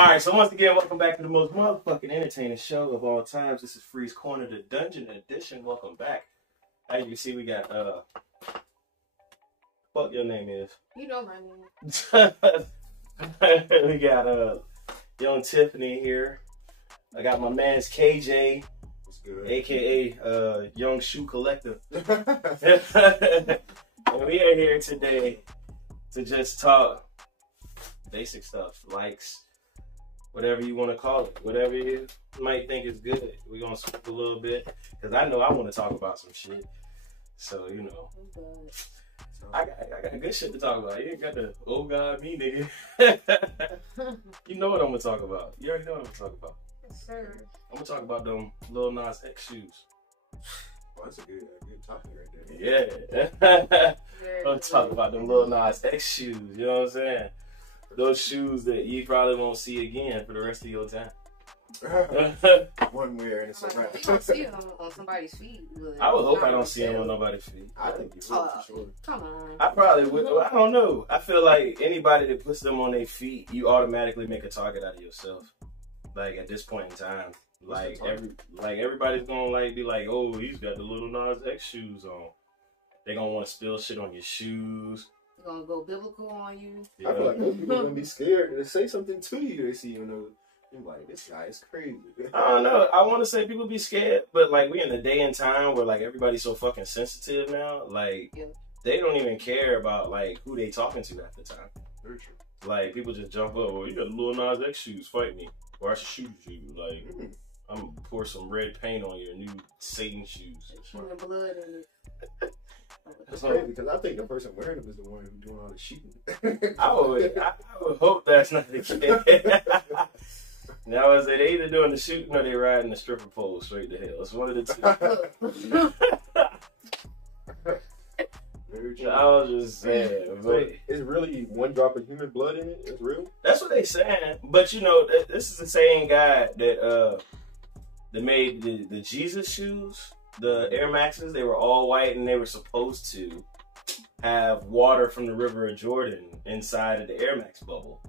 Alright, so once again, welcome back to the most motherfucking entertaining show of all times. This is Freeze Corner, the Dungeon Edition. Welcome back. As you can see, we got, what your name is? You know my name. We got, young Tiffany here. I got my man's KJ. What's good? AKA, Young Shoe Collector. And we are here today to just talk basic stuff, likes, whatever you want to call it, whatever you might think is good. We're going to speak a little bit, because I know I want to talk about some shit. So, you know, I got good shit to talk about. You ain't got the old god me, nigga. You know what I'm going to talk about. You already know what I'm going to talk about. Yes, sir. I'm going to talk about them Lil Nas X shoes. Oh, that's a good topic right there. Yeah. I'm going to talk about them Lil Nas X shoes, you know what I'm saying? Those shoes that you probably won't see again for the rest of your time. One wear and it's You around. don't see them on somebody's feet. I would hope I don't see them on nobody's feet. I think you will for sure. Come on. I probably would. I don't know. I feel like anybody that puts them on their feet, you automatically make a target out of yourself. Like at this point in time, everybody's gonna be like, oh, he's got the Lil Nas X shoes on. They gonna want to spill shit on your shoes. They're gonna go biblical on you. I feel like most people are gonna be scared to say something to you. They see you and they're like, this guy is crazy. I don't know. I want to say people be scared, but like we in a day and time where like everybody's so fucking sensitive now. Like they don't even care about like who they talking to at the time. Very true. Like people just jump up. Oh, you got the Lil Nas X shoes. Fight me, or I should shoot you. Like I'm gonna pour some red paint on your new Satan shoes. Human blood in it. That's crazy because I think the person wearing them is the one who's doing all the shooting. I would hope that's not the case. Now, I say they either doing the shooting or they riding the stripper pole straight to hell. It's one of the two. Very true. I was just saying, but it's really one drop of human blood in it. It's real. That's what they saying. But you know, this is the same guy that made the Jesus shoes. The Air Maxes, they were all white and they were supposed to have water from the River of Jordan inside of the Air Max bubble.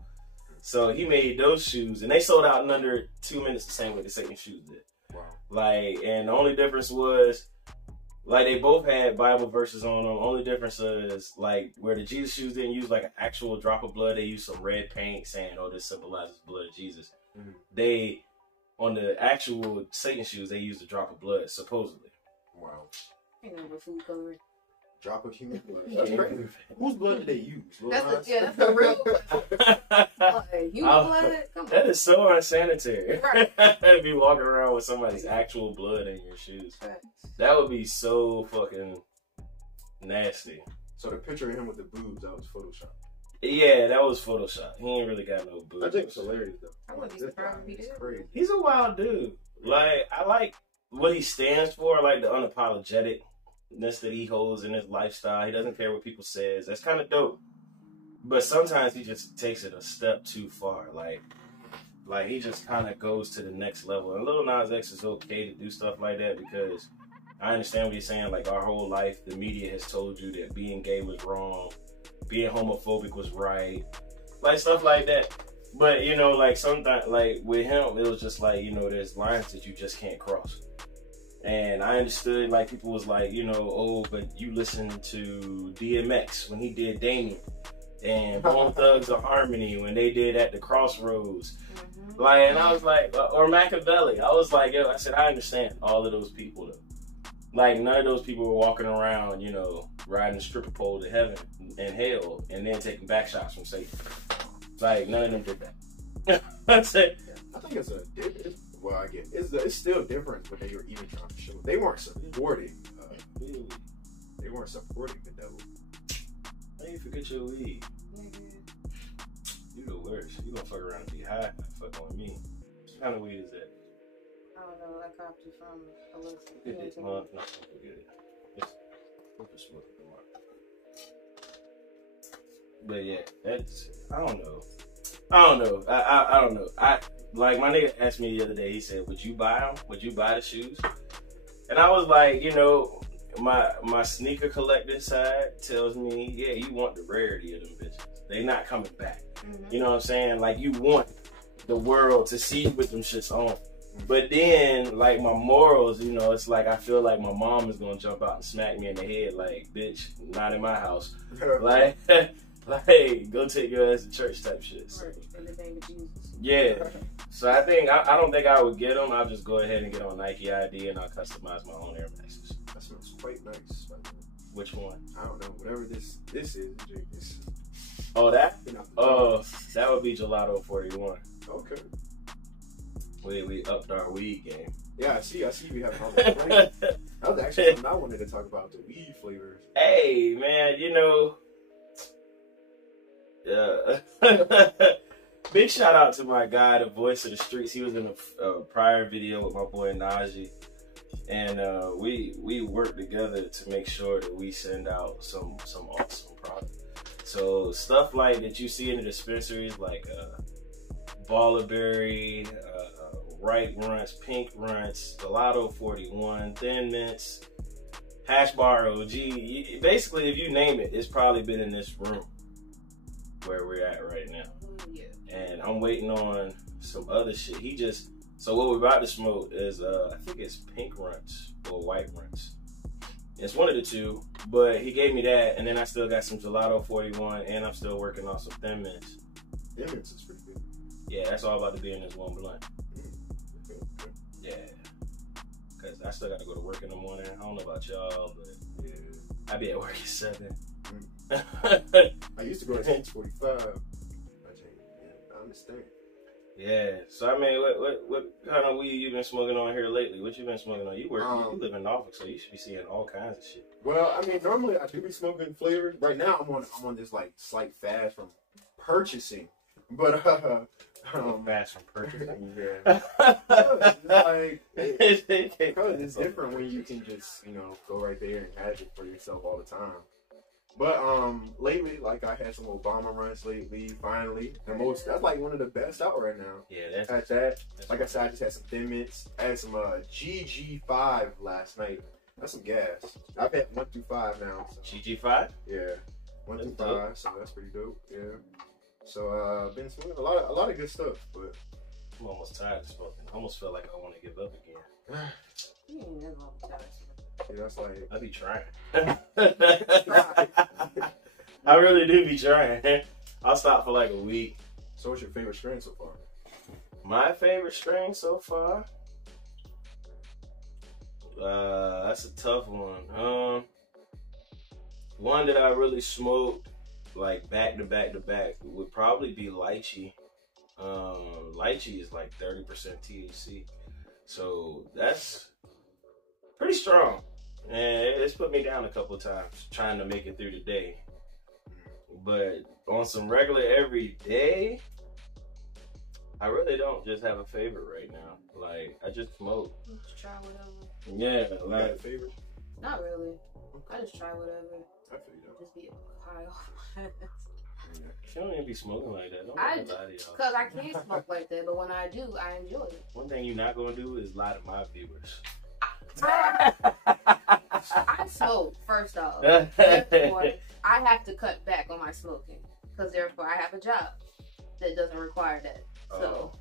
So he made those shoes and they sold out in under 2 minutes the same way the Satan shoes did. Wow. Like, and the only difference was, like, they both had Bible verses on them. Only difference is, like, where the Jesus shoes didn't use, like, an actual drop of blood. They used some red paint saying, oh, this symbolizes the blood of Jesus. Mm-hmm. They, on the actual Satan shoes, they used a drop of blood, supposedly. Wow. Ain't no food coloring. Drop of human blood. That's crazy. Whose blood did they use? That's the real human blood? Come on. That is so unsanitary. Right. If you walking around with somebody's actual blood in your shoes. Right. That would be so fucking nasty. So the picture of him with the boobs, that was Photoshop. Yeah, that was Photoshop. He ain't really got no boobs. I think it's hilarious though. I wouldn't be surprised if he did. Crazy. He's a wild dude. Like, I like what he stands for. I like the unapologeticness that he holds in his lifestyle. He doesn't care what people says. That's kind of dope. But sometimes he just takes it a step too far. Like he just kind of goes to the next level. And Lil Nas X is okay to do stuff like that because I understand what he's saying. Like, our whole life, the media has told you that being gay was wrong, being homophobic was right, like stuff like that. But, you know, like sometimes, like with him, it was just like, you know, there's lines that you just can't cross. And I understood, like, people was like, you know, oh, but you listen to DMX when he did Damien, and Bone Thugs of Harmony when they did At the Crossroads. Mm-hmm. Like, and I was like, or Machiavelli. I was like, yo, I said, I understand all of those people, though. Like, none of those people were walking around, you know, riding a stripper pole to heaven and hell and then taking back shots from Satan. Like, none of them did that. That's it. I think it's a different. Well, I get it's still different, but they were even trying to show they weren't supporting. They weren't supporting the devil. How you forget your weed? You the worst. You gonna fuck around and be high? Fuck on me. What kind of weed is that? I don't know. I copped it from a little. It's not forget it. It's smoke. But yeah, that's I don't know. I don't know. Like, my nigga asked me the other day, he said, would you buy them? Would you buy the shoes? And I was like, you know, my sneaker collecting side tells me, yeah, you want the rarity of them bitches. They not coming back. Mm-hmm. You know what I'm saying? Like, you want the world to see you with them shits on. But then, like, my morals, you know, it's like I feel like my mom is gonna jump out and smack me in the head, like, bitch, not in my house. Like, go take your ass to church type shit. So. In the name of Jesus. Yeah. So I think, I don't think I would get them. I'll just go ahead and get on Nike ID and I'll customize my own Air Maxes. That smells quite nice. Which one? I don't know. Whatever this is, drink this. Oh, that? That would be Gelato 41. Okay. We upped our weed game. Yeah, I see we have all the flavors. That was actually something I wanted to talk about, the weed flavors. Hey, man, you know, big shout out to my guy, the voice of the streets. He was in a prior video with my boy Najee. And we work together to make sure that we send out some awesome product. So stuff like that you see in the dispensaries, like Baller Berry, Ripe Runts, Pink Runts, Gelato 41, Thin Mints, Hash Bar OG. Basically, if you name it, it's probably been in this room where we're at right now. Yeah. And I'm waiting on some other shit. So what we're about to smoke is, I think it's Pink Runts or White Runts. It's one of the two, but he gave me that, and then I still got some Gelato 41, and I'm still working on some Thin Mints. Thin Mints is pretty good. Yeah, that's all about to be in this one blunt. Okay. Yeah. Because I still got to go to work in the morning. I don't know about y'all, but Yeah. I be at work at 7. I used to go to 6:45. I understand. Yeah. So, I mean, what kind of weed you been smoking on here lately? What you been smoking on? You live in Norfolk, so you should be seeing all kinds of shit. Well, I mean, normally I do be smoking flavors. Right now, I'm on this like slight fast from purchasing, but Fast from purchasing. Yeah. Because it's different when you can just go right there and have it for yourself all the time. But lately, like I had some Obama runs lately. Finally, that's like one of the best out right now. Yeah, that's like I said, I just had some Thin Mints. I had some GG5 last night. That's some gas. I've had 1 through 5 now. So. GG5? Yeah, 1 through 5. So that's pretty dope. Yeah. So been smoking a lot of good stuff, but I'm almost tired of smoking. I almost feel like I want to give up again. You ain't never gonna be tired of smoking. Yeah, that's like I be trying. I really do be trying. I'll stop for like a week. So what's your favorite strain so far? My favorite strain so far? That's a tough one. One that I really smoked like back to back would probably be lychee. Lychee is like 30% THC. So that's pretty strong. And it's put me down a couple of times trying to make it through the day. But on some regular every day, I really don't just have a favorite right now. Like, I just smoke. Just try whatever. Yeah, like a favorite? Not really. I just try whatever. I feel you. Just be high off my ass. she don't even be smoking like that. Don't I lie to y'all. Cause I can't smoke like that, but when I do, I enjoy it. One thing you're not gonna do is lie to my viewers. I smoke, first off. Therefore, I have to cut back on my smoking. Because therefore, I have a job that doesn't require that. So,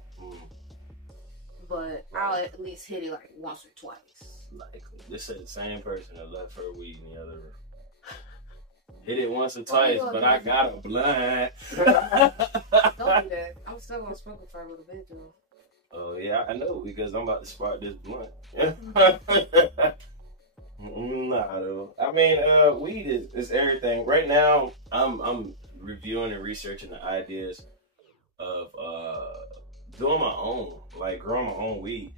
but I'll at least hit it like once or twice. Like, this is the same person that left her weed in the other room. Hit it once or twice, but I got a blunt. Don't do that. I'm still gonna smoke before I go to bed, though. Oh yeah, I know, because I'm about to spark this blunt. Nah, though. I mean, weed is everything. Right now, I'm reviewing and researching the ideas of doing my own, like growing my own weed.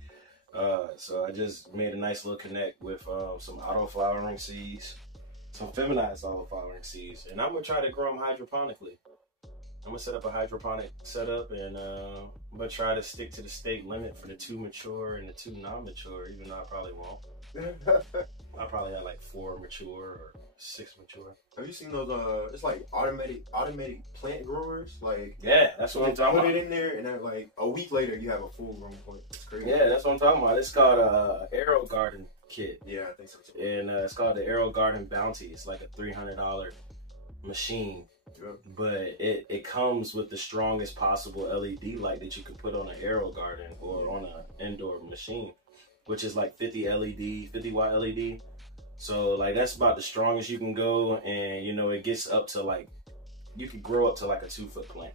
So I just made a nice little connect with some auto flowering seeds, some feminized auto flowering seeds, and I'm gonna try to grow them hydroponically. I'm gonna set up a hydroponic setup, and I'm gonna try to stick to the state limit for the 2 mature and the 2 non-mature, even though I probably won't. I probably have like 4 mature or 6 mature. Have you seen those? It's like automatic plant growers. Like, yeah, that's what I'm talking about. Put it in there, and then like a week later, you have a full grown plant. It's crazy. Yeah, that's what I'm talking about. It's called Aero Garden Kit. Yeah, I think so too. And it's called the Aero Garden Bounty. It's like a $300 machine. Yep. But it comes with the strongest possible LED light that you can put on an aero garden or on an indoor machine, which is like 50 watt LED. So like that's about the strongest you can go, and you know it gets up to like, you could grow up to like a 2-foot plant.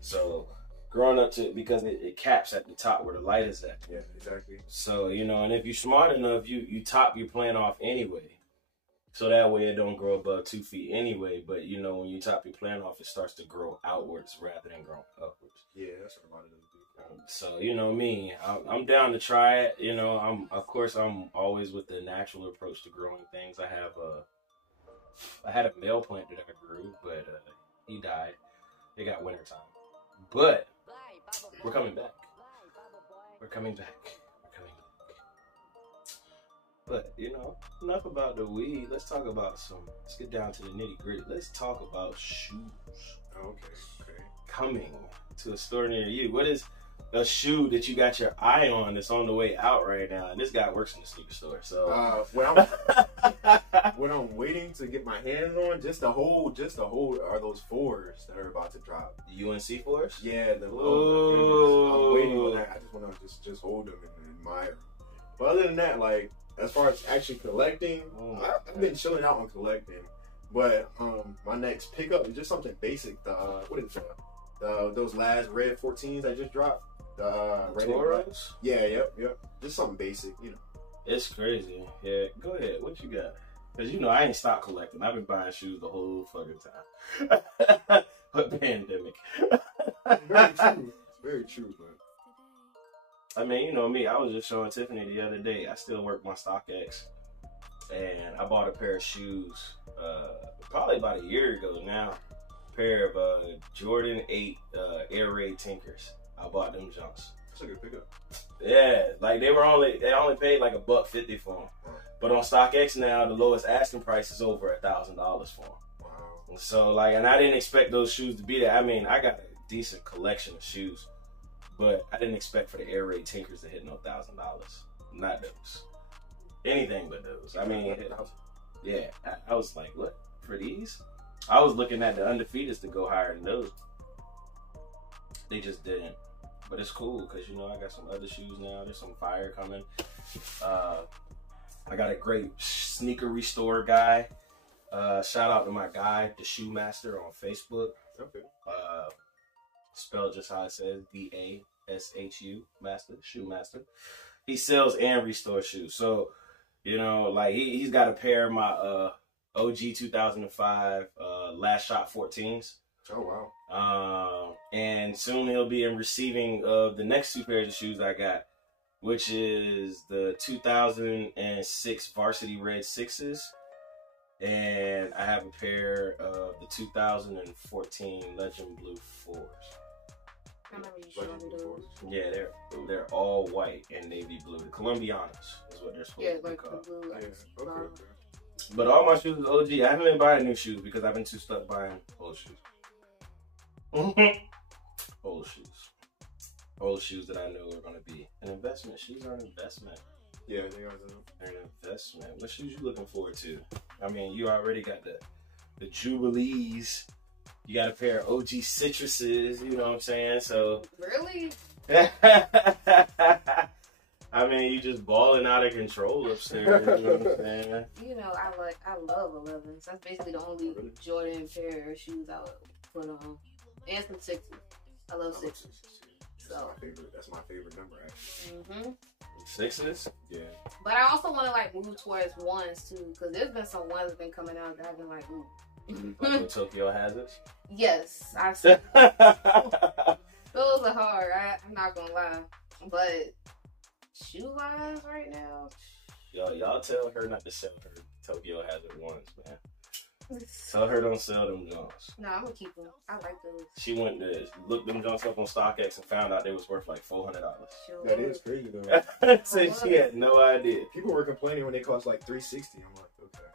So growing up to, because it caps at the top where the light is at. Yeah, exactly. So you know, and if you're smart enough, you top your plant off anyway. So that way it don't grow above 2 feet anyway. But you know, when you top your plant off, it starts to grow outwards rather than growing upwards. Yeah, that's what a lot of them do. So you know me, I'm down to try it. You know, I'm always with the natural approach to growing things. I had a male plant that I grew, but he died. It got wintertime. But we're coming back. We're coming back. But, you know, enough about the weed. Let's get down to the nitty gritty. Let's talk about shoes. Okay. Coming to a store near you. What is a shoe that you got your eye on that's on the way out right now? And this guy works in the sneaker store, so. What I'm waiting to get my hands on, just to hold are those 4s that are about to drop. The UNC 4s? Yeah, I'm waiting on that. I just want to just hold them and admire them. But other than that, like, as far as actually collecting, I've been chilling out on collecting. But my next pickup is just something basic. Those last red 14s that just dropped. Toros? Yeah, yep. Just something basic, you know. It's crazy. Yeah, go ahead. What you got? Because, you know, I ain't stopped collecting. I've been buying shoes the whole fucking time. But pandemic. Very true, man. I mean, you know me, I was just showing Tiffany the other day, I still work my StockX, and I bought a pair of shoes, probably about a year ago now, a pair of Jordan 8 Air Raid Tinkers. I bought them jumps. That's a good pickup. Yeah, like they only paid like $150 for them. Wow. But on StockX now, the lowest asking price is over $1,000 for them. Wow. And so like, and I didn't expect those shoes to be there. I mean, I got a decent collection of shoes, but I didn't expect for the Air Raid Tinkers to hit no $1,000. Not those. Anything but those. I mean, yeah, I was like, what, for these? I was looking at the Undefeateds to go higher than those. They just didn't. But it's cool because, you know, I got some other shoes now. There's some fire coming. I got a great sneaker restore guy. Shout out to my guy, the Shoe Master on Facebook. Okay. Spelled just how it says, DASHU Master, Shoe Master. He sells and restores shoes. So, you know, like he's got a pair of my OG 2005 Last Shot 14s. Oh, wow. And soon he'll be in receiving of the next 2 pairs of shoes I got, which is the 2006 Varsity Red 6s. And I have a pair of the 2014 Legend Blue 4s. I remember you showing me those. Yeah, they're all white and navy blue. The Colombianas is what they're supposed to be called. The blue. Yeah. Okay. But all my shoes is OG. I haven't been buying new shoes because I've been too stuck buying old shoes. Old shoes. Old shoes that I know are going to be an investment. Shoes are an investment. Yeah, they are. They're an investment. What shoes you looking forward to? I mean, you already got the Jubilees. You got a pair of OG Citruses, you know what I'm saying? So Really? I mean, you just balling out of control upstairs, you know what I'm saying? You know, I love 11s. That's basically the only Jordan pair of shoes I would put on. And some 6s. I love 6s. So That's my favorite number, actually. 6s? Yeah. But I also want to like move towards 1s too, because there's been some 1s that been coming out that I've been like, ooh. Like when Tokyo Hazards? Yes, I've seen those are hard. I'm not gonna lie, but shoe lines right now. Y'all tell her not to sell her Tokyo Hazard ones, man. Tell her don't sell them Jones. No, I'm gonna keep them. I like those. She went to look them Jones up on StockX and found out they was worth like $400. Sure. That is crazy, though. So she had no idea. People were complaining when they cost like $360. I'm like, okay.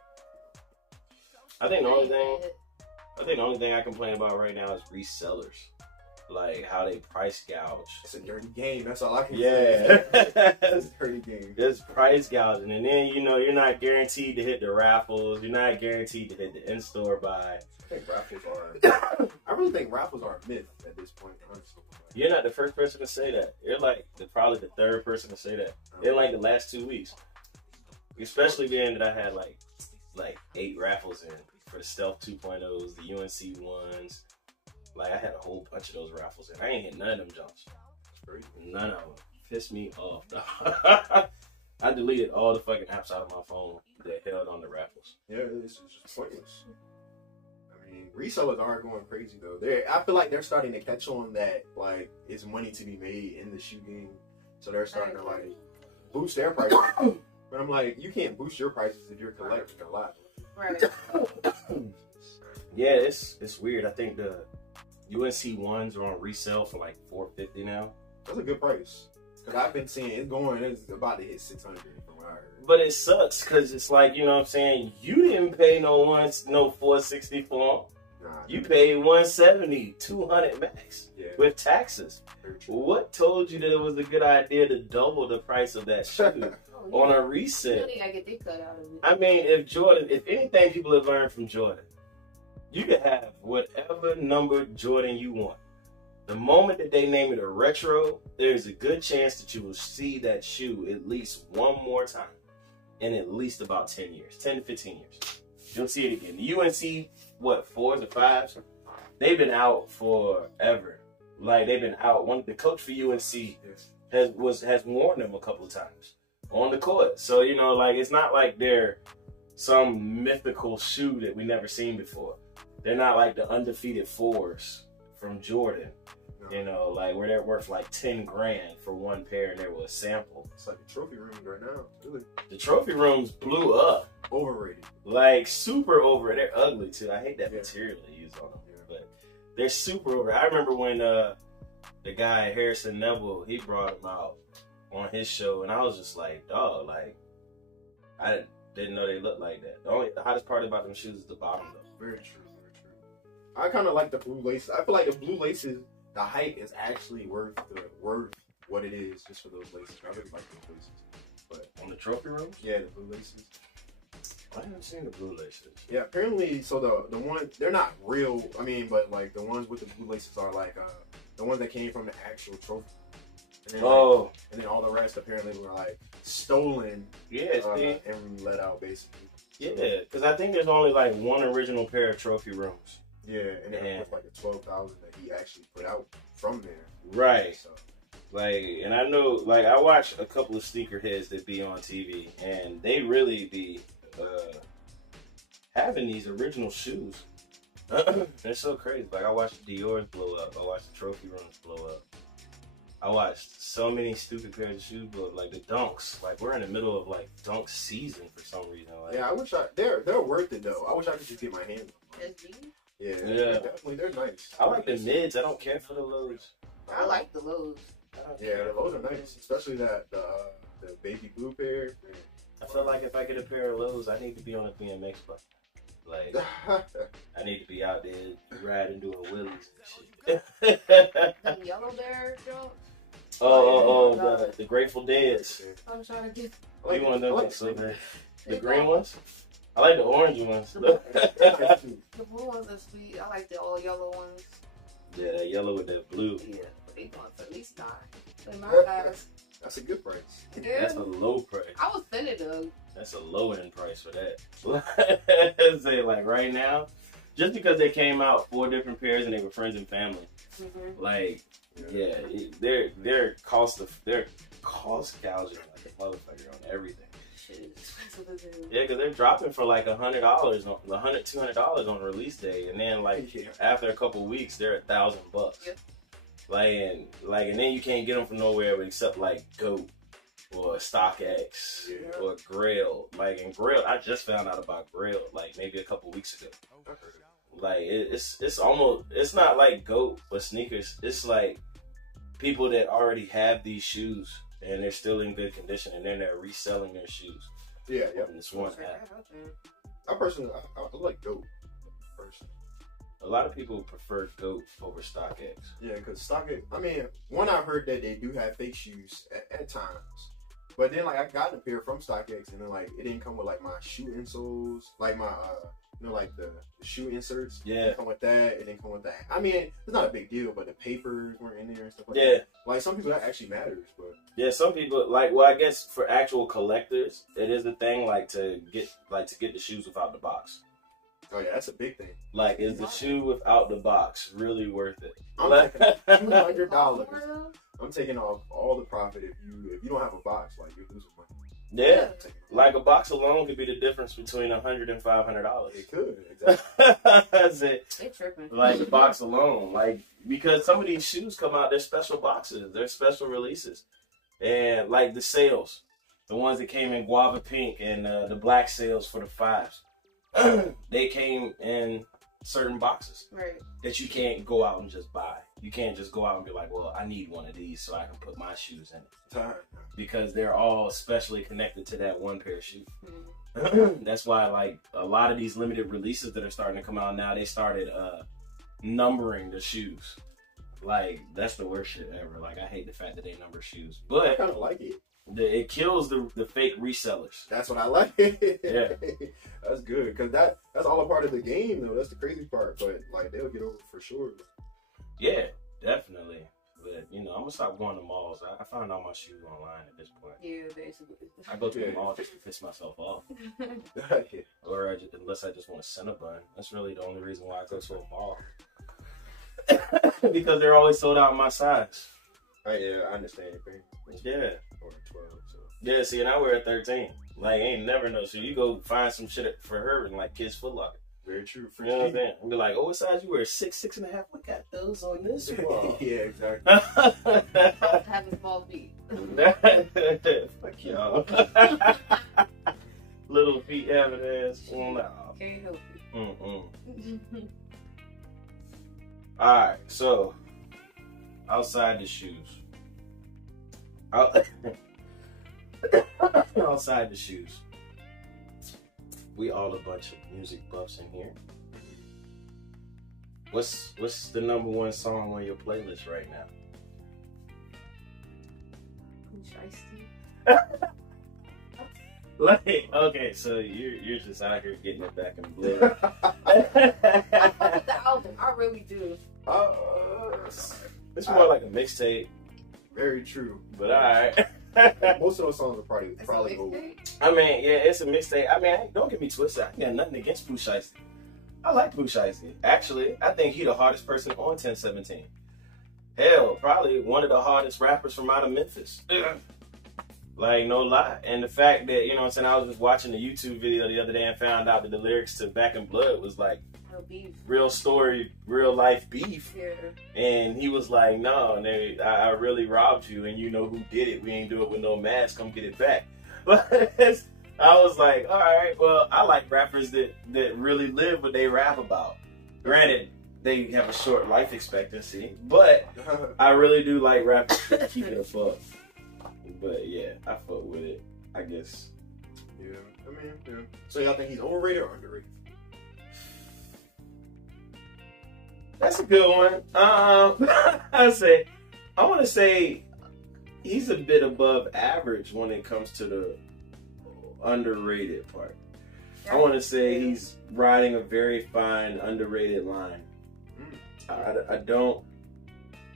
I think the only thing I complain about right now is resellers. like how they price gouge. It's a dirty game. That's all I can say. It's a dirty game. It's price gouging, and then you're not guaranteed to hit the raffles. You're not guaranteed to hit the in-store buy. I think raffles are. I really think raffles are a myth at this point. Honestly, you're not the first person to say that. You're like probably the third person to say that in like the last 2 weeks. Especially being that I had like 8 raffles in for the Stealth 2.0s, the UNC ones. Like I had a whole bunch of those raffles in. I ain't hit none of them jumps. None of them. Pissed me off. I deleted all the fucking apps out of my phone that held on the raffles. Yeah, it's just pointless. I mean, resellers are going crazy though. I feel like they're starting to catch on that like it's money to be made in the shoe game, so they're starting to like boost their prices. But I'm like, you can't boost your prices if you're collecting a lot. Right. Yeah, it's weird. I think the UNC ones are on resale for like $450 now. That's a good price. Cause I've been seeing it's about to hit 600 from what I heard. But it sucks because it's like, you know what I'm saying, you didn't pay no $460 for them. Nah, you paid $170, $200 max with taxes. What told you that it was a good idea to double the price of that shoe on a resale? You gotta get their cut out of it. I mean, if anything people have learned from Jordan, you can have whatever number Jordan you want. The moment that they name it a retro, there's a good chance that you will see that shoe at least one more time in at least about 10 years, 10 to 15 years. You'll see it again. The UNC, 4s or 5s, they've been out forever. Like, they've been out. The coach for UNC has warned them a couple of times on the court. So, like, it's not like they're some mythical shoe that we never seen before. They're not like the undefeated 4s from Jordan. Like where they're worth like 10 grand for one pair and they were a sample. It's like the trophy rooms right now. Really. The trophy rooms blew up. Overrated. Like super overrated. They're ugly too. I hate that material they use on them. But they're super over. I remember when the guy Harrison Neville, he brought them out on his show and I was just like, dog, like I didn't know they looked like that. The hottest part about them shoes is the bottom though. Very true, very true. I kind of like the blue laces. I feel like the blue laces, the hype is actually worth what it is just for those laces. I really like those laces. But on the trophy rooms? Yeah, the blue laces. I haven't seen the blue laces. Yeah, apparently, so the ones, they're not real, but like the ones with the blue laces are like the ones that came from the actual trophy. And then, and then all the rest apparently were like stolen and let out basically. Yeah, because I think there's only like one original pair of trophy rooms. Yeah, and then it was like the 12,000 that he actually put out from there. Right. So. Like, and I know, like, I watch a couple of sneakerheads that be on TV, and they really be having these original shoes. They're so crazy. Like, I watched the Dior's blow up. I watched the trophy rooms blow up. I watched so many stupid pairs of shoes blow up. Like, the Dunks. Like, we're in the middle of, like, Dunk season for some reason. Like, yeah, I wish they're worth it, though. I wish I could just get my hands on them. Yeah, definitely, they're nice. I like the mids. I don't care for the lows. I like the lows. Yeah, the lows are nice, especially the baby blue pair. I feel like if I get a pair of lows, I need to be on a BMX bike. Like, I need to be out there riding, doing wheelies and shit. The yellow bear jump. The Grateful Dead's. I'm trying to get. Oh, you want those so bad? The green ones? I like the orange ones. The blue ones are sweet. I like the all yellow ones. Yeah, that yellow with that blue. Yeah, but they going for at least $9. In my eyes. That's a good price. Yeah. That's a low price. I was thinking though. That's a low end price for that. Say like right now, just because they came out 4 different pairs and they were friends and family, like they're cost gouging like a motherfucker on everything. Yeah, because they're dropping for like $100, $200 on release day, and then like after a couple weeks, they're $1,000. Yep. And then you can't get them from nowhere except like GOAT or StockX or Grail. Like, and Grail, I just found out about Grail like maybe a couple weeks ago. Like it's not like GOAT or sneakers. It's like people that already have these shoes and they're still in good condition, and then they're reselling their shoes. Yeah. And this one app. I personally, I like GOAT. Personally. A lot of people prefer GOAT over StockX. Yeah, because StockX, I mean, I've heard that they do have fake shoes at times. But then, like, I got a pair from StockX, and then, like, it didn't come with, like, my shoe insoles, like, my, like, the shoe inserts. Yeah. It didn't come with that. It didn't come with that. I mean, it's not a big deal, but the papers weren't in there and stuff like that. Like, some people, that actually matters, but. Yeah, some people, like, well, I guess for actual collectors, it is a thing, like, to get the shoes without the box. Oh, yeah, that's a big thing. Like, is the shoe without the box really worth it? I'm taking $200. I'm taking off all the profit if you don't have a box, like, you're losing money. Yeah, like a box alone could be the difference between $100 and $500. It could, exactly. That's it. They tripping. Like a box alone, like because some of these shoes come out, they're special boxes, they're special releases, and like the sales, the ones that came in guava pink and the black sales for the 5s, they came in certain boxes that you can't go out and just buy. You can't just go out and be like, well, I need one of these so I can put my shoes in it. Because they're all specially connected to that one pair of shoes. That's why, like, a lot of these limited releases that are starting to come out now, they started numbering the shoes. Like, that's the worst shit ever. Like, I hate the fact that they number shoes. But I kind of like it. It kills the fake resellers. That's what I like. Yeah. That's good. Because that's all a part of the game, though. That's the crazy part. But, like, they'll get over it for sure. Yeah, definitely. But, you know, I'm going to stop going to malls. I found all my shoes online at this point. Yeah, basically. I go to the mall just to piss myself off. Or unless I just want a Cinnabon. That's really the only reason why I go to a mall. Because they're always sold out in my size. Oh, yeah, I understand your pain. Yeah. Or 12, so. Yeah, see, and I wear a 13. Like, ain't never know. So you go find some shit for her in, like, Kids Foot Locker. Very true. You know what I'm saying? And be like, oh, what size you wear? 6, 6.5? We got those on this wall. Yeah, exactly. Having small feet. Fuck y'all. Little feet having ass. No. Can't help it. Alright, so outside the shoes. Outside the shoes. We all a bunch of music buffs in here. What's the #1 song on your playlist right now? Like, okay, so you're just out here getting it back in blood. I fuck with the album. I really do. It's more like a mixtape. Very true. But alright. Most of those songs are probably over. I mean, yeah, it's a mixtape. I mean, don't get me twisted. I got nothing against Pooh Shiesty. I like Pooh Shiesty. Actually, I think he the hardest person on 1017. Hell, probably one of the hardest rappers from out of Memphis. Like, no lie. And the fact that, you know what I'm saying, I was just watching the YouTube video the other day and found out that the lyrics to Back in Blood was like, real story, real life beef. Yeah. And he was like, no, I really robbed you and you know who did it. We ain't do it with no mask. Come get it back. But I was like, all right, well, I like rappers that really live what they rap about. Granted, they have a short life expectancy, but I really do like rappers that keep it a fuck. But yeah, I fuck with it, I guess. Yeah, I mean, yeah. So y'all think he's overrated or underrated? That's a good one. I want to say he's a bit above average when it comes to the underrated part. I want to say he's riding a very fine underrated line. I don't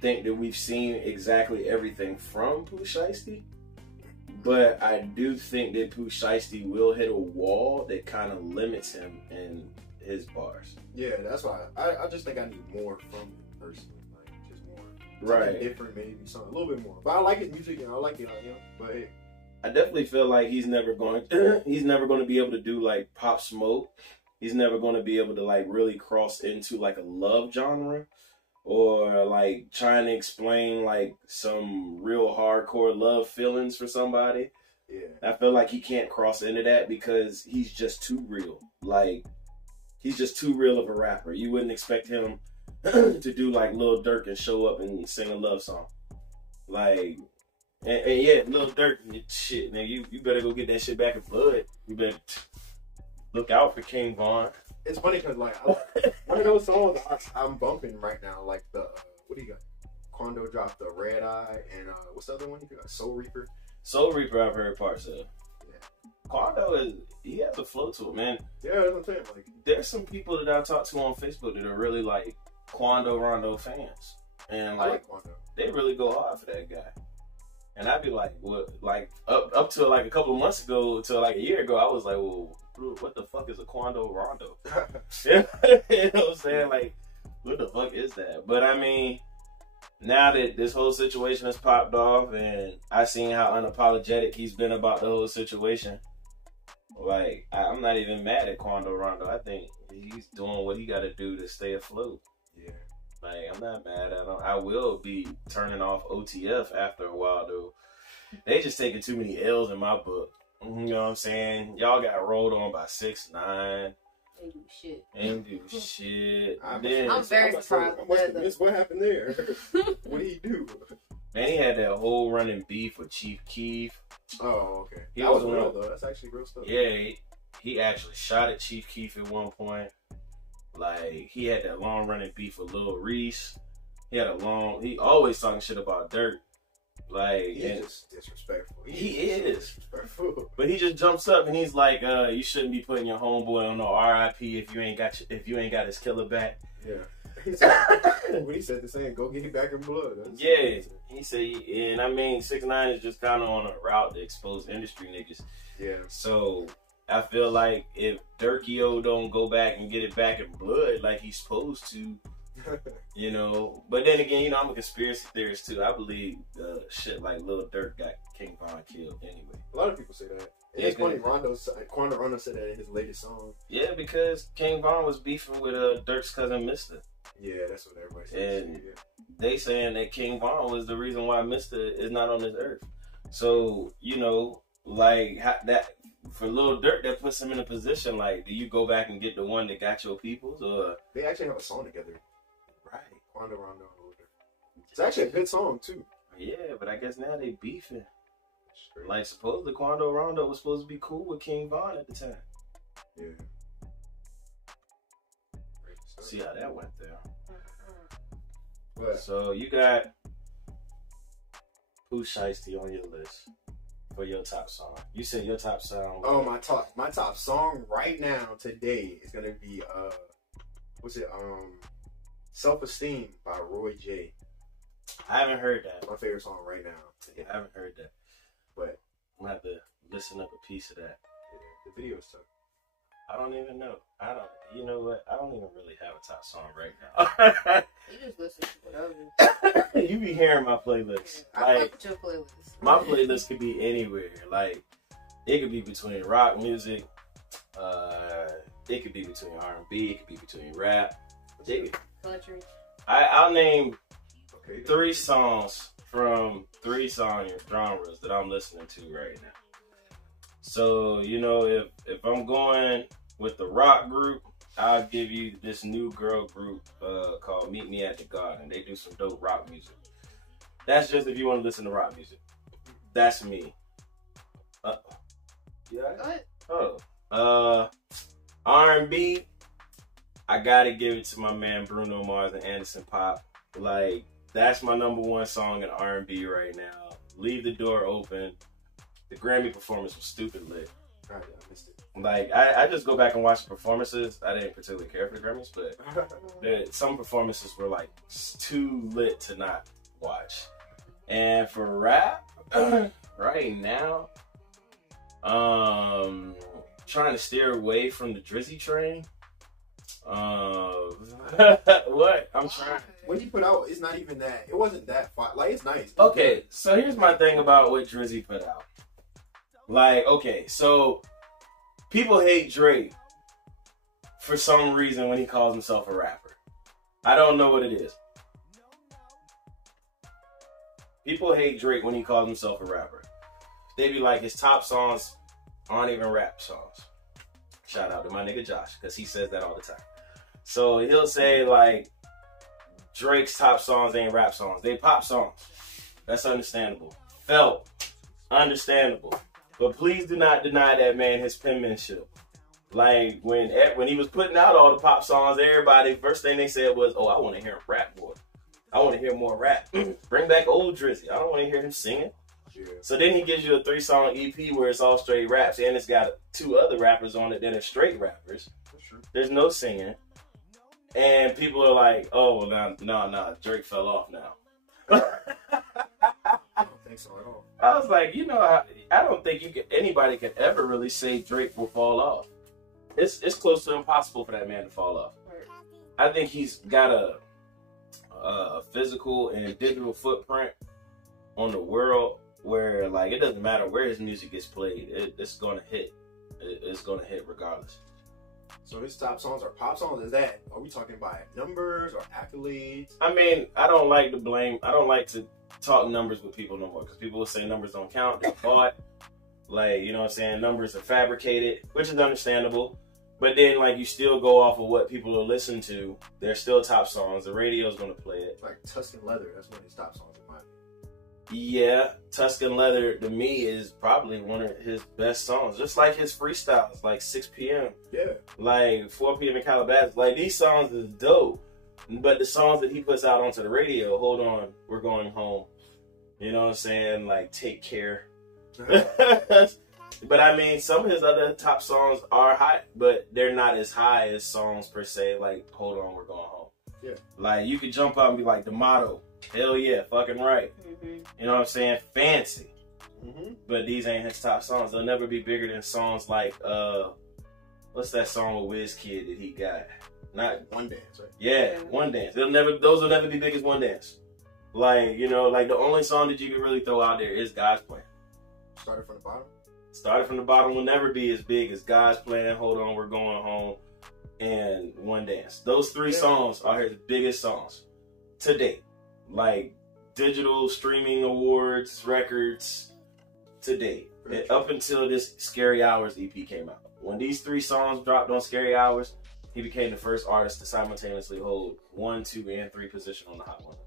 think that we've seen exactly everything from Pooh Shiesty, but I do think that Pooh Shiesty will hit a wall that kind of limits him in his bars. Yeah, that's why I just think I need more from him personally, like just more, right? Different, maybe something a little bit more. But I like his music and I like it, you know. But hey. I definitely feel like he's never going to be able to do like Pop Smoke. He's never going to be able to like really cross into like a love genre or like trying to explain like some real hardcore love feelings for somebody. Yeah. I feel like he can't cross into that because he's just too real. Like, he's just too real of a rapper. You wouldn't expect him to do like Lil Durk and show up and sing a love song. Like, and yeah, Lil Durk, shit, man, you better go get that shit back in blood. You better look out for King Von. it's funny because like one of those songs I'm bumping right now, like the what do you got? Quando dropped the Red Eye and what's the other one you got? Soul Reaper. Soul Reaper, I've heard parts of. Yeah. Quando he has a flow to it, man. Yeah, that's what I'm saying. Like, there's some people that I talk to on Facebook that are really like Quando Rondo fans, and I like Quando. They really go hard for that guy. And I'd be like, what? Like up to like a couple of months ago, to like a year ago, I was like, well, dude, what the fuck is a Quando Rondo? You know what I'm saying? Like, what the fuck is that? But I mean, now that this whole situation has popped off, and I seen how unapologetic he's been about the whole situation, like I'm not even mad at Quando Rondo. I think he's doing what he got to do to stay afloat. Yeah. Like, I'm not mad at him. I will be turning off OTF after a while, though. They just taking too many L's in my book. You know what I'm saying? Y'all got rolled on by 6ix9ine. Ain't do shit. Ain't do shit. I'm very surprised. What happened there? What did he do? Man, he had that whole running beef with Chief Keef. Oh, okay. That was real, though. That's actually real stuff. Yeah, he actually shot at Chief Keef at one point. Like, he had that long running beef with Lil Reese. He always talking shit about Dirt. Like, he's just disrespectful. He is. Disrespectful. But he just jumps up and he's like, you shouldn't be putting your homeboy on no RIP if you ain't got his killer back. Yeah. When he said the same, go get it back in blood. Yeah. He said, and I mean, 6ix9ine is just kind of on a route to expose industry niggas. Yeah. So I feel like if Durkio don't go back and get it back in blood like he's supposed to, you know. But then again, you know, I'm a conspiracy theorist too. I believe shit like Lil Durk got King Von killed anyway. A lot of people say that. Yeah, it's funny, Quando Rondo said that in his latest song. Yeah, because King Von was beefing with Durk's cousin Mister. Yeah, that's what everybody says. And they saying that King Von was the reason why Mister is not on this earth. So, you know, like that for Lil Durk, that puts him in a position like, do you go back and get the one that got your peoples, or they actually have a song together? Right, Quando Rondo and Lil Durk. It's actually a good song too. Yeah, but I guess now they beefing. Straight. Like, supposedly Quando Rondo was supposed to be cool with King Von at the time. Yeah. See how that went there. What? So you got Pooh Shiesty on your list for your top song. You said your top song. Oh, my top song right now today is gonna be Self Esteem by Roy J. I haven't heard that. My favorite song right now. Yeah, I haven't heard that. But I'm gonna have to listen up a piece of that. Yeah, the video's tough. I don't even know. You know what? I don't even really have a top song right now. You just listen to whatever. You be hearing my playlist. Yeah, I like, fuck with your playlist. My playlist could be anywhere. Like, it could be between rock music. It could be between R&B. It could be between rap. Country. I'll name 3 songs from 3 genres that I'm listening to right now. So, you know, if I'm going with the rock group, I'll give you this new girl group called Meet Me at the Garden. They do some dope rock music. That's just if you want to listen to rock music. That's me. Yeah. Go ahead. Oh. R&B, I gotta give it to my man Bruno Mars and Anderson .Paak. Like, that's my #1 song in R&B right now. Leave the Door Open. The Grammy performance was stupid lit. I missed it. Like, I just go back and watch the performances. I didn't particularly care for the Grammys, but some performances were like too lit to not watch. And for rap, right now, trying to steer away from the Drizzy train. What? I'm trying. What he put out is not even that. It wasn't that far. Like, it's nice. Okay, so here's my thing about what Drizzy put out. Like, okay, so people hate Drake for some reason when he calls himself a rapper. I don't know what it is. People hate Drake when he calls himself a rapper. They be like, his top songs aren't even rap songs. Shout out to my nigga Josh, because he says that all the time. So he'll say, like, Drake's top songs ain't rap songs. They pop songs. That's understandable. Felt. Understandable. But please do not deny that man his penmanship. Like when he was putting out all the pop songs, everybody first thing they said was, "Oh, I want to hear him rap more. I want to hear more rap. Bring back old Drizzy. I don't want to hear him singing." Yeah. So then he gives you a 3-song EP where it's all straight raps, and it's got 2 other rappers on it that are straight rappers. That's true. There's no singing, and people are like, "Oh, well, no, Drake fell off now." I don't think so at all. I was like, I don't think anybody could ever really say Drake will fall off. It's close to impossible for that man to fall off. I think he's got a physical and digital footprint on the world where, like, it doesn't matter where his music gets played, it's gonna hit. It's gonna hit regardless. So his top songs are pop songs. Are we talking by numbers or accolades? I mean, I don't like to talk numbers with people no more because people will say numbers don't count. They're bought. Like, you know what I'm saying? Numbers are fabricated, which is understandable. But then, like, you still go off of what people will listen to. They're still top songs. The radio's gonna play it. Like Tuscan Leather. That's one of his top songs in my opinion. Yeah, Tuscan Leather to me is probably one of his best songs. Just like his freestyles, like 6 p.m. Yeah. Like 4 p.m. in Calabasas. Like, these songs is dope. But the songs that he puts out onto the radio, Hold On, We're Going Home. You know what I'm saying? Like, Take Care. But I mean, some of his other top songs are hot, but they're not as high as songs per se, like Hold On, We're Going Home. Yeah. Like, you could jump up and be like, The Motto. Hell yeah, fucking right. Mm-hmm. You know what I'm saying? Fancy. Mm-hmm. But these ain't his top songs. They'll never be bigger than songs like, what's that song with Wizkid that he got? Not One Dance, right? Yeah, One Dance. Those will never be big as One Dance. Like, like the only song that you can really throw out there is God's Plan. Started from the bottom. Started from the bottom will never be as big as God's Plan, Hold On, We're Going Home, and One Dance. Those 3 songs are his biggest songs to date. Like, digital streaming awards, records to date. Up until this Scary Hours EP came out. When these 3 songs dropped on Scary Hours, he became the first artist to simultaneously hold 1, 2, and 3 position on the Hot 100.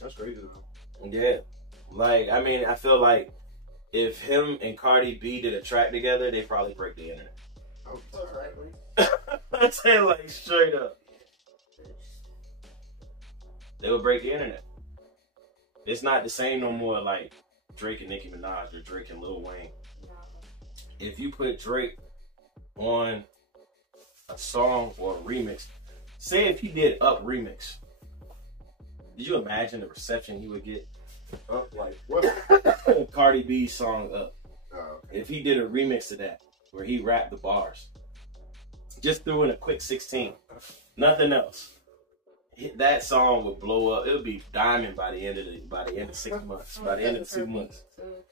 That's crazy though. Yeah. Like, I mean, I feel like if him and Cardi B did a track together, they probably break the internet. Oh, Most likely. I say, like, straight up. They would break the internet. It's not the same no more like Drake and Nicki Minaj or Drake and Lil Wayne. No. If you put Drake on a song or a remix, say if he did Up remix, did you imagine the reception he would get? Up like what? Cardi B's song Up. Oh, okay. If he did a remix to that, where he rapped the bars, just threw in a quick 16, nothing else, that song would blow up. It would be diamond by the end of 6 months, by the end of 2 months.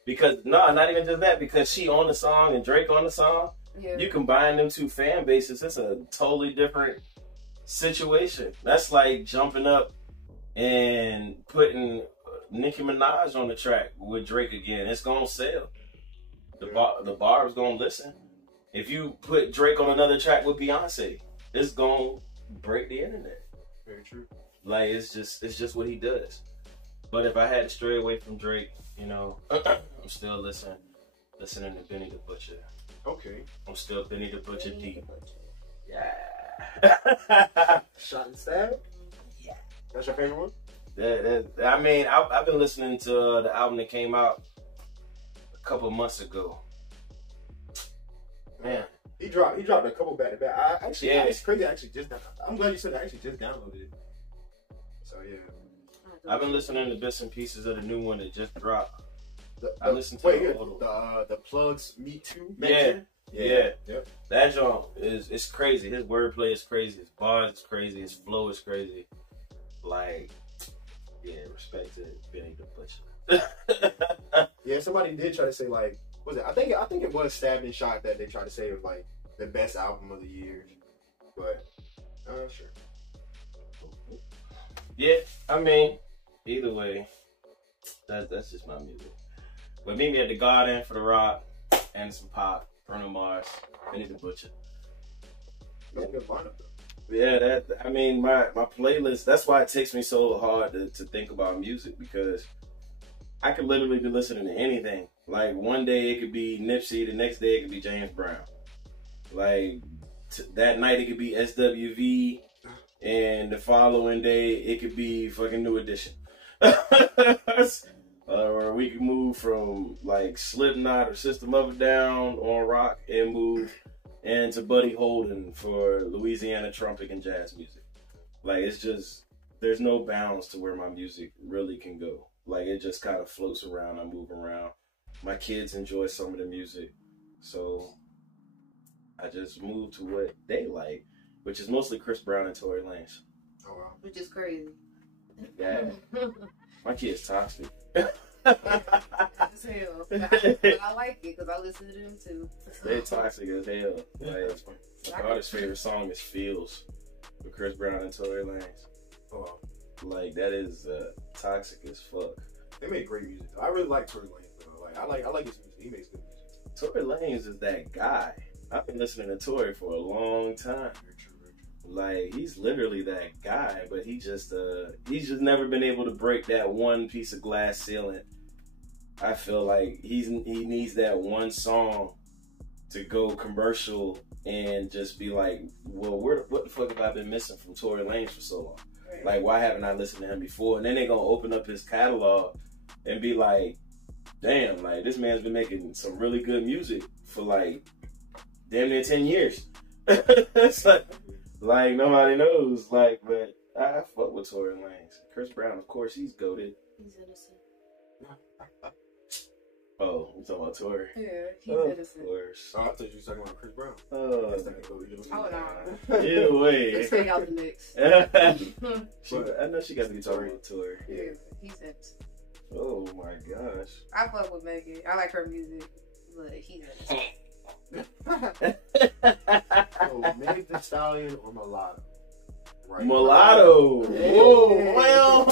Because not even just that, because she on the song and Drake on the song. Yeah. You combine them 2 fan bases, it's a totally different situation. That's like jumping up and putting Nicki Minaj on the track with Drake again. It's gonna sell. The bar is gonna listen. If you put Drake on another track with Beyonce, it's gonna break the internet. Very true. Like, it's just what he does. But if I had to stray away from Drake, I'm still listening to Benny the Butcher. Okay. I'm still Benny the Butcher deep. Yeah. Shot and Stab? Yeah. That's your favorite one? I mean, I've been listening to the album that came out a couple months ago. Man. He dropped a couple back to back. Yeah. It's crazy. I'm glad you said I actually just downloaded it. So yeah. I've been listening to bits and pieces of the new one that just dropped. I listened to the Plugs Me Too. Yeah. Yep. That joint is crazy. His wordplay is crazy. His bars is crazy. His flow is crazy. Like, yeah, respect to Benny the Butcher. Yeah, somebody did try to say, like, was it? I think it was Stabbed and Shot that they tried to say was like the best album of the year. But sure. Yeah, I mean, either way, that's just my music. But meet me at the Garden for the rock and some pop. Bruno Mars, Benny the Butcher. That's a good lineup though. Yeah, my playlist, that's why it takes me so hard to think about music, because I could literally be listening to anything. Like, one day it could be Nipsey, the next day it could be James Brown. Like, that night it could be SWV, and the following day it could be fucking New Edition. Or we could move from like Slipknot or System of a Down on rock and move into Buddy Holden for Louisiana trumpet and jazz music. Like, it's just, there's no bounds to where my music really can go. Like, it just kind of floats around. I move around. My kids enjoy some of the music. So I just move to what they like, which is mostly Chris Brown and Tory Lanez. Oh, wow. Which is crazy. Yeah. My kid's toxic. As hell. But I like it because I listen to them too. They toxic as hell. Like, my daughter's favorite song is Feels with Chris Brown and Tory Lanez. Oh, wow. Like, that is toxic as fuck. They make great music. I really like Tory Lanez, though. Like, I like his music. He makes good music. Tory Lanez is that guy. I've been listening to Tory for a long time. Very true, very true. Like, he's literally that guy, but he's just never been able to break that one piece of glass ceiling. I feel like he needs that one song to go commercial and just be like, well, what the fuck have I been missing from Tory Lanez for so long? Right. Like, why haven't I listened to him before? And then they're gonna open up his catalog and be like, damn, like, this man's been making some really good music for like damn near 10 years. It's like nobody knows. Like, but I fuck with Tory Lanez. Chris Brown, of course, he's goated. He's innocent. Oh, you talking about Tory? Yeah, he's innocent. Of course. Oh, I thought you were talking about Chris Brown. Oh, That's not gonna go either way. Oh, no. either way. Let's take out the mix. I know she got to be talking about Tory. Yeah, he's innocent. Oh my gosh. I fuck with Megan. I like her music, but he's innocent. So, Meg Thee Stallion or Mulatto? Right. Mulatto. Yeah. Whoa. Well,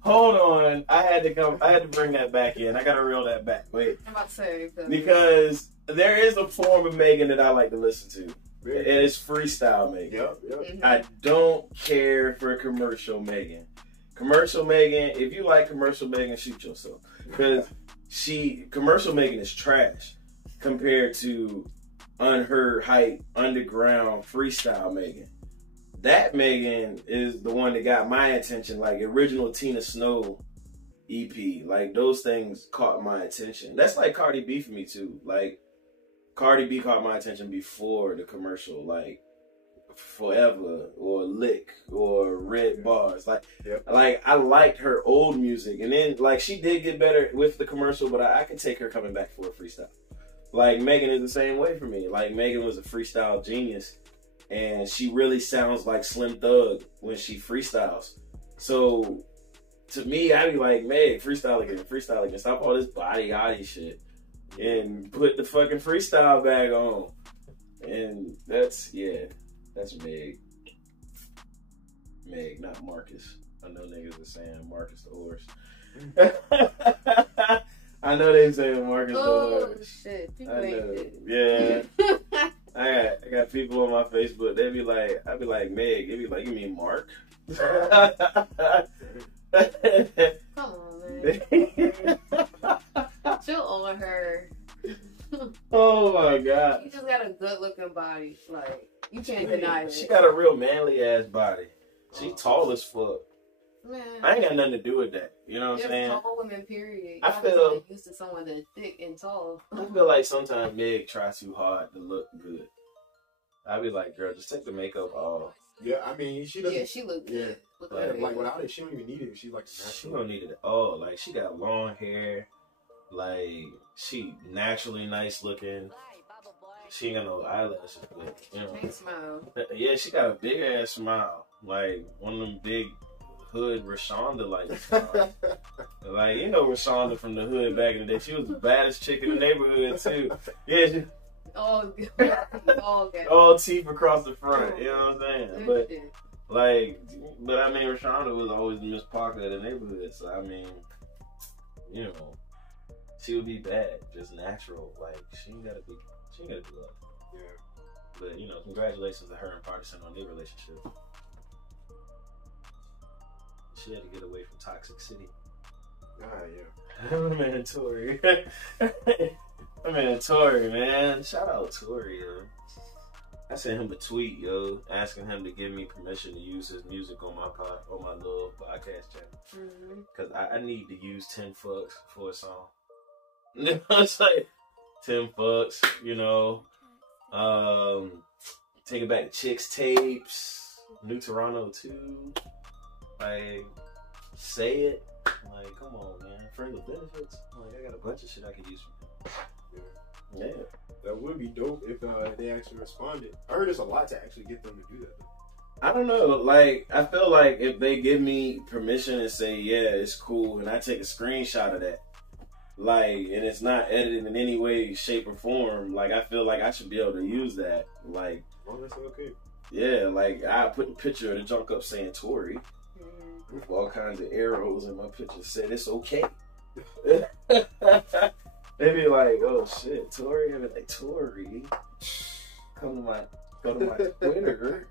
hold on. I had to bring that back in. I gotta reel that back. Wait. I'm about to say Because there is a form of Megan that I like to listen to. And it's freestyle Megan. Yep. Mhm. I don't care for commercial Megan. Commercial Megan, if you like commercial Megan, shoot yourself. Because commercial Megan is trash compared to unheard hype, underground freestyle Megan. That Megan is the one that got my attention, like original Tina Snow EP. Like, those things caught my attention. That's like Cardi B for me too. Like, Cardi B caught my attention before the commercial, like Forever or Lick or Red Bars. Like, like, I liked her old music, and then like she did get better with the commercial, but I could take her coming back for a freestyle. Like, Megan is the same way for me. Like, Megan was a freestyle genius, and she really sounds like Slim Thug when she freestyles. So to me, I'd be like, Meg, freestyle again. Stop all this body shit and put the fucking freestyle bag on. And that's Meg. Meg, not Marcus. I know niggas are saying Marcus the horse. I know they saying Marcus the horse. Oh shit! People I ain't know. shit. Yeah. I got people on my Facebook. I'd be like, Meg. They'd be like, you mean Mark? Come on, man. Chill on her. Oh my god. She just got a good looking body. Like, you can't deny it. She got a real manly ass body. She tall as fuck. Man, I ain't got nothing to do with that. You know what I'm saying? Tall women, period. I Y'all feel- just used to someone that's thick and tall. I feel like sometimes Meg tries too hard to look good. I'd be like, girl, just take the makeup off. Yeah, I mean, she doesn't. Yeah, she looked good. Yeah. With Like, her Like, makeup. without it, she don't even need it. She's like She natural. don't need it at all. Like, she got long hair. Like, she naturally nice looking. She ain't got no eyelashes, but, you know. Can't smile. Yeah, she got a big ass smile. Like, one of them big hood Rashonda like smile. Like, you know Rashonda from the hood back in the day. She was the baddest chick in the neighborhood, too. Yeah, she, Oh, all good. all teeth across the front. You know what I'm saying? But, Shit. like, I mean, Rashonda was always the Miss Parker of the neighborhood. So, I mean, you know, she would be bad, just natural. Like, she ain't gotta do that. Yeah. But, you know, congratulations to her and Partisan on their relationship. She had to get away from Toxic City. Ah, yeah. My man Tory. My man Tory, man. Shout out Tory, yo. I sent him a tweet, yo, asking him to give me permission to use his music on my little podcast channel. Cause I need to use 10 fucks for a song. It's like 10 fucks, you know. Taking Back Chicks tapes, New Toronto 2. Like, Say It. Like, come on, man. Friends with Benefits. Like, I got a bunch of shit I could use from him. Yeah. That would be dope if they actually responded. I heard it's a lot to actually get them to do that. I don't know. Like, I feel like if they give me permission and say, yeah, it's cool, and I take a screenshot of that, like, and it's not edited in any way, shape, or form, like, I feel like I should be able to use that. Like, oh, that's okay. Yeah, like, I put the picture of the junk up saying Tory with all kinds of arrows, and my picture said it's okay. They be like, oh shit, Tory. I be like, Tory, come to my Twitter.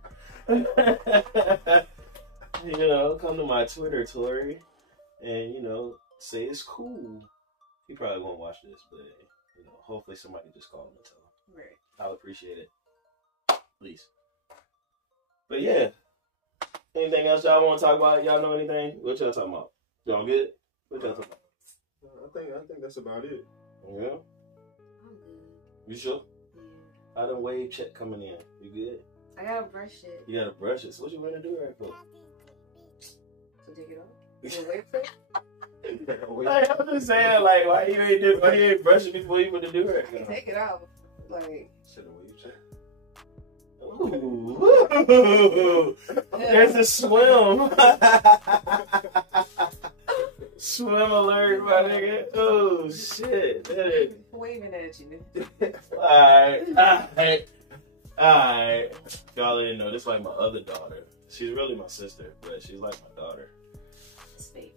You know, come to my Twitter, Tory, and you know, say it's cool. He probably won't watch this, but you know, hopefully somebody just call him and tell him. Right. I'll appreciate it. Please. But yeah. Anything else y'all want to talk about? Y'all know anything? What y'all talking about? Y'all good? What y'all talking about? I think that's about it. Yeah. I'm good. You sure? Yeah. How the wave check coming in? You good? I gotta brush it. You gotta brush it. So what you want to do right for? So take it off. You wait for it? Like, I'm just saying, like, why you ain't brushing before you put the do right now? Take it off. Like, Should have wave check. Ooh. There's a swim. Swim alert, my nigga. Oh, shit. waving at you. Alright. Y'all didn't know, this is like my other daughter. She's really my sister, but she's like my daughter. It's fake.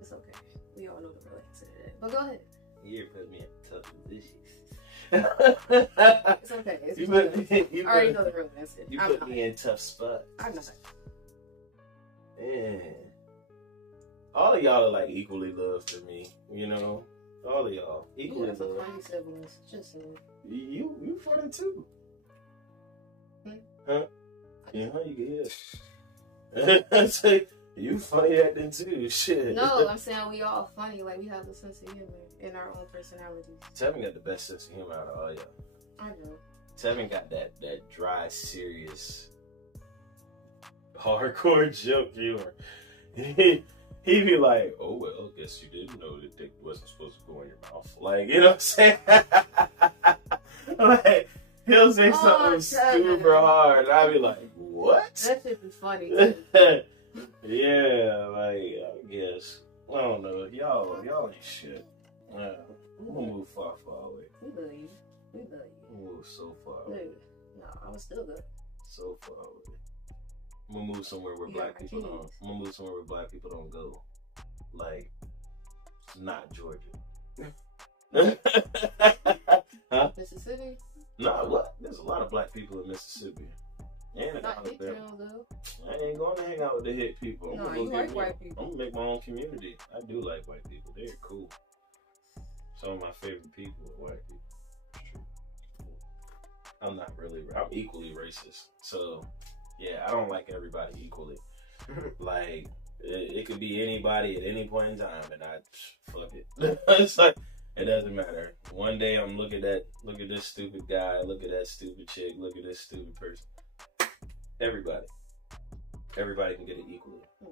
It's okay. We all know the real answer to that. But go ahead. You put me in tough positions. It's okay. You I already know the real answer. You put me in tough spots. I'm not. Man. All of y'all are like equally loved for me, you know? All of y'all. Equally You have some loved. funny siblings. Just saying. You funny too. Huh? Yeah, you can hear it. Say, you funny acting too. Shit. No, I'm saying we all funny. Like, we have a sense of humor in our own personalities. Tevin got the best sense of humor out of all y'all. I know. Tevin got that dry, serious, hardcore joke humor. He'd be like, oh, well, guess you didn't know that dick wasn't supposed to go in your mouth. Like, you know what I'm saying? Like, he'll say something super hard, and I'd be like, what? That shit is funny, too. Yeah, like, I guess. I don't know. Y'all ain't shit. I'm gonna move far away. We love you. We love you. I'm gonna move so far away. No, I'm still good. So far away. I'm gonna move somewhere where black people don't. I'm gonna move somewhere where black people don't go. Like, not Georgia. Huh? Mississippi? Nah, what? There's a lot of black people in Mississippi. And Not hit town, though. I ain't going to hang out with the hit people. No, you like white people. I'm gonna make my own community. I do like white people. They're cool. Some of my favorite people are white people. It's true. I'm equally racist. So, yeah, I don't like everybody equally. Like, it could be anybody at any point in time, and I fuck it. It's like, it doesn't matter. One day I'm look at this stupid guy, look at that stupid chick, look at this stupid person. Everybody can get it equally. Yeah.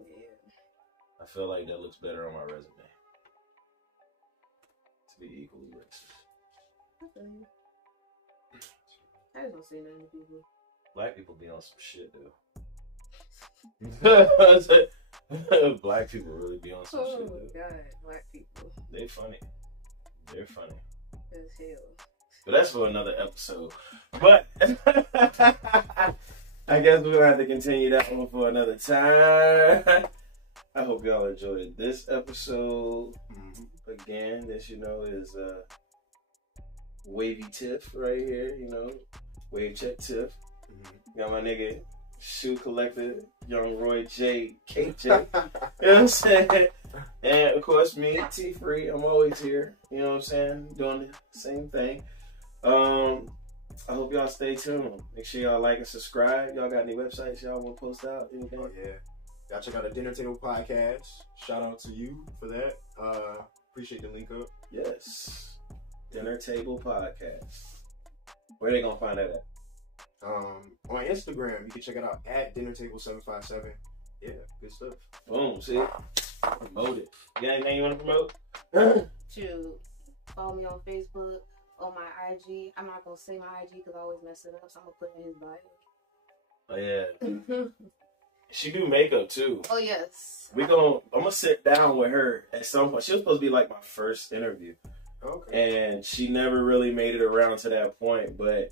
I feel like that looks better on my resume. To be equally racist. I feel you. I just don't say nothing to people. Black people be on some shit, though. Black people really be on some shit, Oh though. my god, black people. They're funny. They're funny. As hell. But that's for another episode. But I guess we're gonna have to continue that one for another time. I hope y'all enjoyed this episode. Again, this is Wavy Tiff right here, Wave Check Tiff. Got my nigga Shoe Collector, Young Roy J, KJ. You know what I'm saying? And of course me, T Free. I'm always here. You know what I'm saying? Doing the same thing. I hope y'all stay tuned. Make sure y'all like and subscribe. Y'all got any websites y'all want to post out? Anything? Oh, yeah. Y'all check out the Dinner Table Podcast. Shout out to you for that. Appreciate the link up. Yes. Dinner Table Podcast. Where they gonna find that at? On Instagram, you can check it out at dinnertable757. Yeah, good stuff. Boom, see? Promote it. You got anything you want to promote? To follow me on Facebook, on my IG. I'm not gonna say my IG because I always mess it up, so I'm gonna put it in his bio. Oh yeah. She do makeup too. Oh yes. I'm gonna sit down with her at some point. She was supposed to be like my first interview. Okay. And she never really made it around to that point, but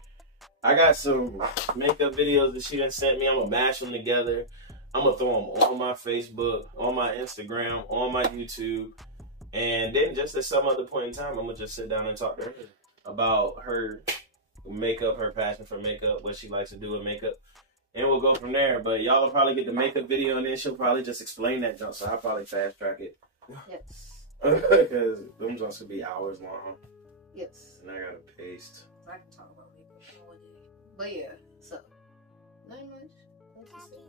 I got some makeup videos that she done sent me. I'm gonna mash them together. I'm gonna throw them on my Facebook, on my Instagram, on my YouTube, and then just at some other point in time, I'm gonna just sit down and talk to her about her makeup, her passion for makeup, what she likes to do with makeup, and we'll go from there. But y'all will probably get the makeup video, and then she'll probably just explain that jump. So I'll probably fast track it. Yes. Because them jumps could be hours long. Yes. And I gotta paste. I can talk about makeup all day. But yeah, so nothing much. What to say?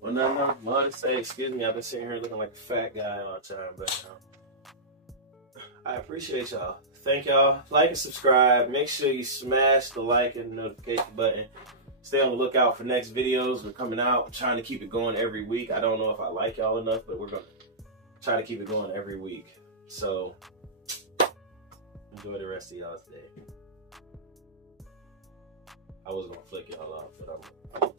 Well, nothing more to say. Excuse me, I've been sitting here looking like a fat guy all the time, but I appreciate y'all. Thank y'all. Like and subscribe. Make sure you smash the like and notification button. Stay on the lookout for next videos. We're coming out. I'm trying to keep it going every week. I don't know if I like y'all enough, but we're gonna try to keep it going every week. So enjoy the rest of y'all's day. I was gonna flick y'all off, but I'm